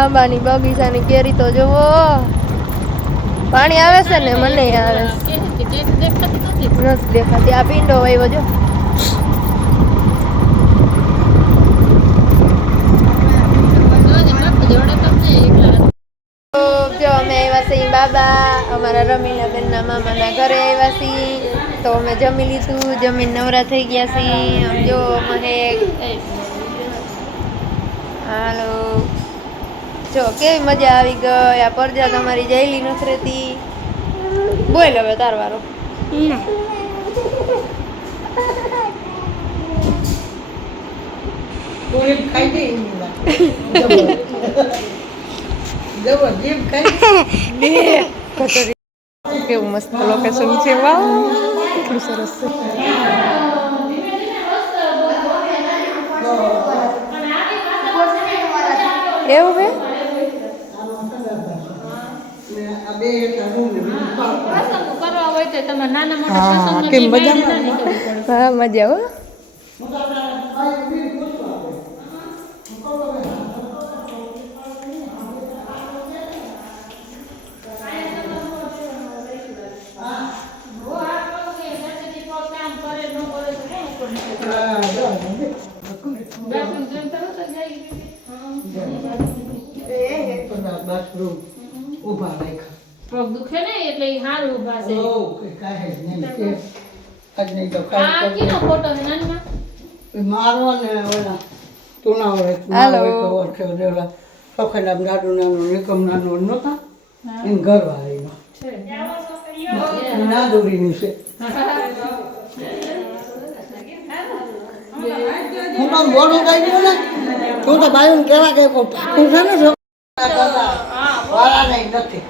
આંબાની બગીચાની કેરી તો જુઓ પાણી આવે છે ને? મને આવે નથી દેખાતી. આ પિંડો વાવ્યો જો. બાબા. અમારા રમીલા બેનના મામાના ઘરે આવ્યા છીએ. તો અમે જમી લીધું. જમીન નવરા થઈ ગયા છીએ. આમ જો મહેક હાલો. જો કેવી મજા આવી ગઈ આ પરજા તમારી જયલી નથી રહેતી બોલ હવે તાર વારો પૂરી ખાઈ દે એની વાત. જબર. જબર, જીભ ખાઈ કેવું મસ્ત લોકેશન છે વાવ કેટલું સરસ છે એવું હે ને આ બે એટલા રૂમ ને બીજું પાર્ક. કરવા હોય તો તમે નાના મોટા હા, પ્રસંગનો કેમ જે મજામાં? નહીં કરવું પડે. હા મજા હો હા, જો. એ પગ દુખે ને એટલે હારું ઊભા છે. ઓ, કે કાહે નહીં. કે આજ નહીં તો આ કીનો ફોટો છે નાનમાં? મારો ને ઓલા તુના હોય તુના હોય તો ઓળખે ઓલા ફખેલા દાદુ નાનું નિકમ નાનું નહોતા એમ ઘરવાળીનો ના દોરીની છે. હું તો મોડું કહી દઉં ને? તું તો બાયું કેવા કે પાકું છે ને છોકરા વાળા નહીં નથી.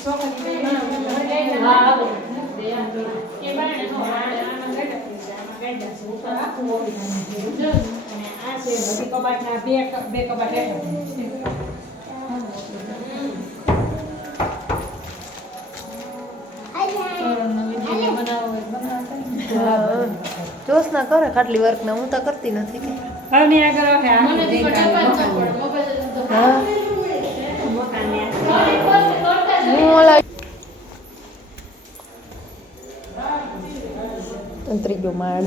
નહીં, બારણે નો જોશના કરે ખાટલી વર્ક ના હું તો કરતી નથી કે. મને તો ટપા જ ન પડે, મોબાઈલ હા. હું ઓલા ત્રીજો માળ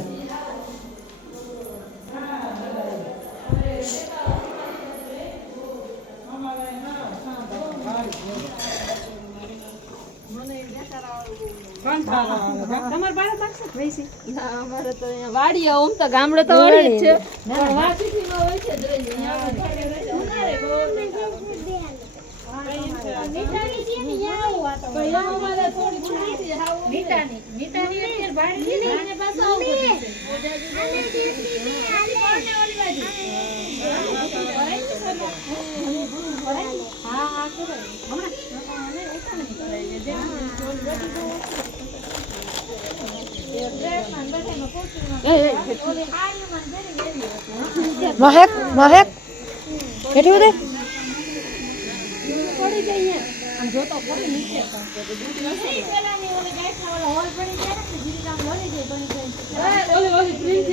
ગામડે તો વાડી છે. હોય મહેક જ રહી. પડી જઈએ રહે છે. પડી નીચે છે ને, એને પાછું આવું બધું છે. મહેક મહેક કેટલી બધી ઓલી ઓલી પ્રિન્સી ડોલ છે તો જો.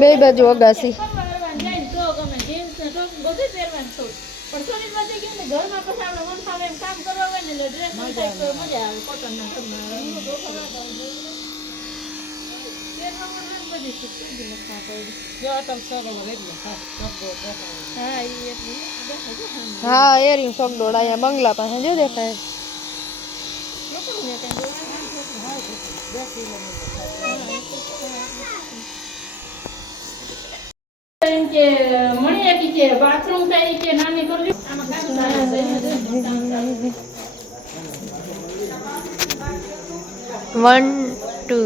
બે બાજુ અગાસી પરવારવાનું જાય ને તો ગમે. જીન્સ ને હા, એરિંગ. હા અહીંયા બંગલા પાસે જો દેખાય વન ટુ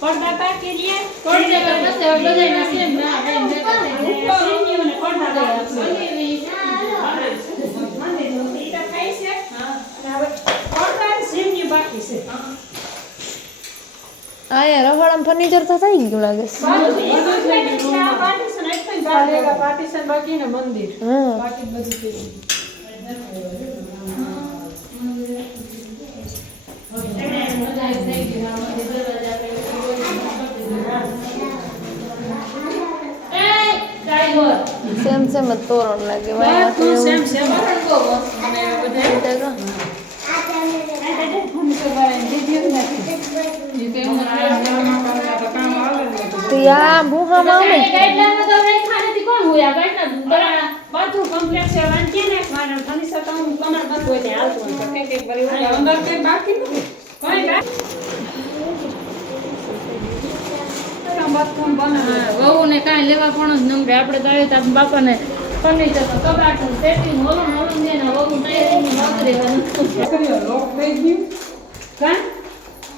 પડદા પાકી લે પડદા પર બસ હવે બધાયના સેમ ના બેન ભેગા થઈને સિંગીઓને પડદા આ યાર રવાડામાં ફર્નિચર તો થઈ ગયું લાગે છે પાર્ટીશન બાકી ને મંદિર. બાકી બધું ને. સેમ જ તોરણ લાગે બધું. છે ને. મારે તો હું કમર બંધ હોય કંઈક કંઈક ભરી બાકી નથી. કોઈ બાકી બાથરૂમ બનાવે હા, વહુને કાંઈ લેવા પણ જ નંબરે આપણે તો આવ્યા હતા બાપાને ફર્નિચર તો સેટિંગ હોલું ને હોલું ને એના વહુ ગયું કાં?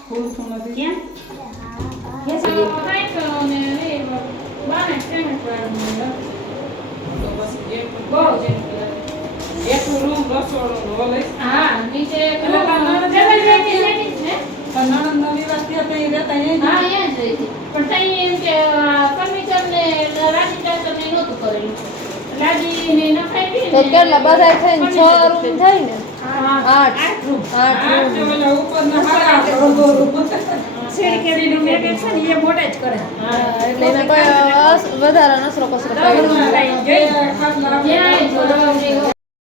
ખોલતું નથી છે ફર્નિચર થઈને છ રૂમ ને? આઠ. આઠ એટલે એને કોઈ વધારાનો અસરો